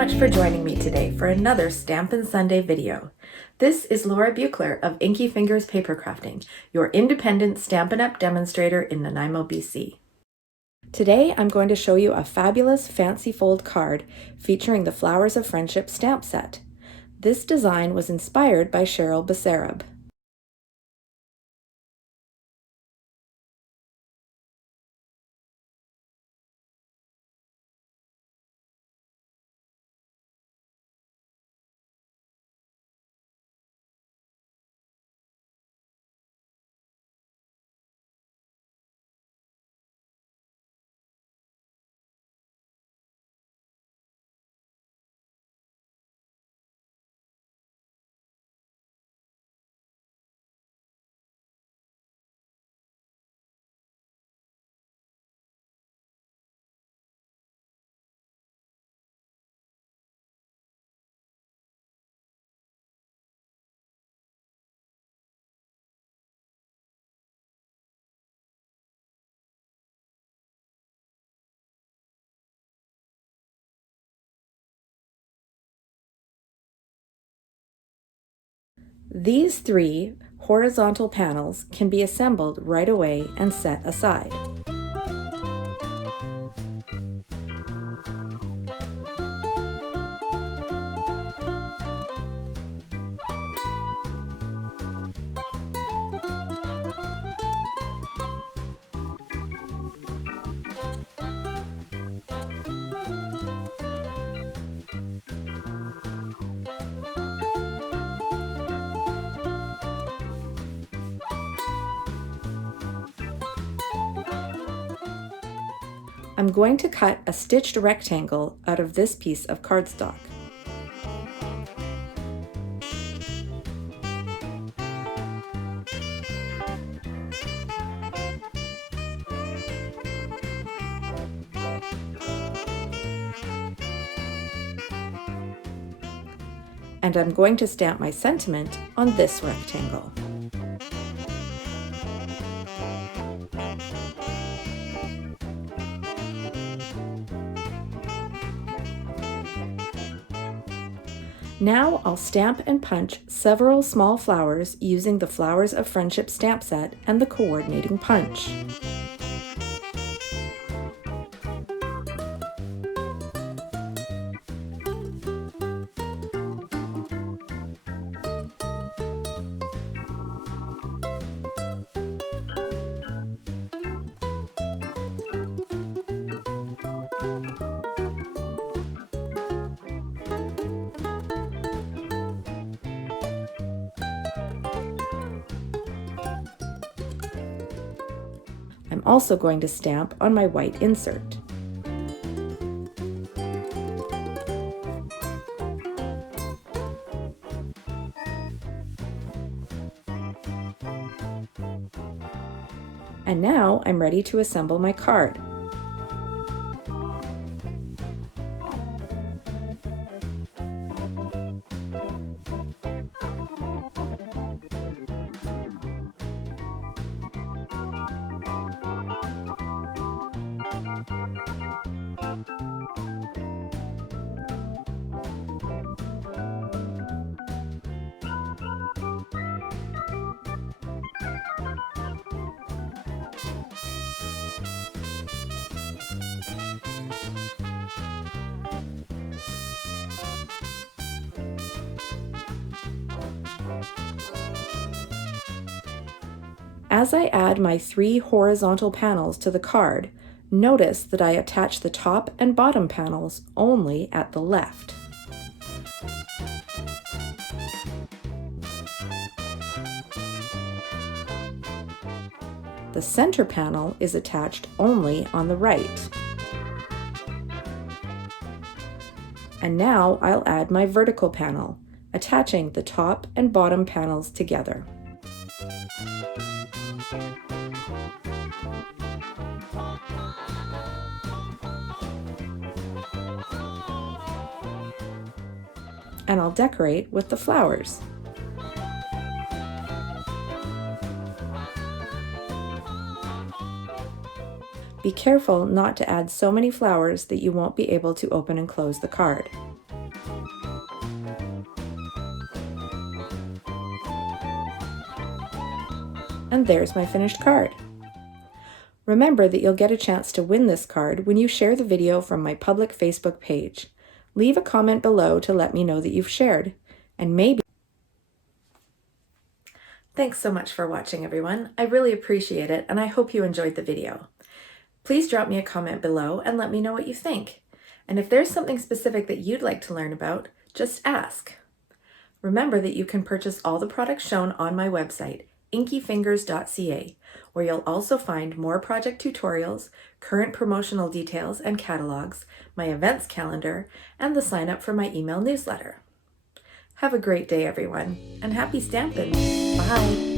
much for joining me today for another Stampin' Sunday video. This is Laura Buechler of Inkyfingers Papercrafting, your independent Stampin' Up demonstrator in Nanaimo, BC. Today I'm going to show you a fabulous fancy fold card featuring the Flowers of Friendship stamp set. This design was inspired by Cheryl Basarab. These three horizontal panels can be assembled right away and set aside. I'm going to cut a stitched rectangle out of this piece of cardstock. And I'm going to stamp my sentiment on this rectangle. Now I'll stamp and punch several small flowers using the Flowers of Friendship stamp set and the coordinating punch. I'm also going to stamp on my white insert. And now I'm ready to assemble my card. As I add my three horizontal panels to the card, notice that I attach the top and bottom panels only at the left. The center panel is attached only on the right. And now I'll add my vertical panel, attaching the top and bottom panels together. And I'll decorate with the flowers. Be careful not to add so many flowers that you won't be able to open and close the card. And there's my finished card. Remember that you'll get a chance to win this card when you share the video from my public Facebook page. Leave a comment below to let me know that you've shared, and maybe... Thanks so much for watching, everyone. I really appreciate it, and I hope you enjoyed the video. Please drop me a comment below and let me know what you think. And if there's something specific that you'd like to learn about, just ask. Remember that you can purchase all the products shown on my website, Inkyfingers.ca, where you'll also find more project tutorials, current promotional details and catalogs, my events calendar, and the sign up for my email newsletter. Have a great day, everyone, and happy stampin'! Bye!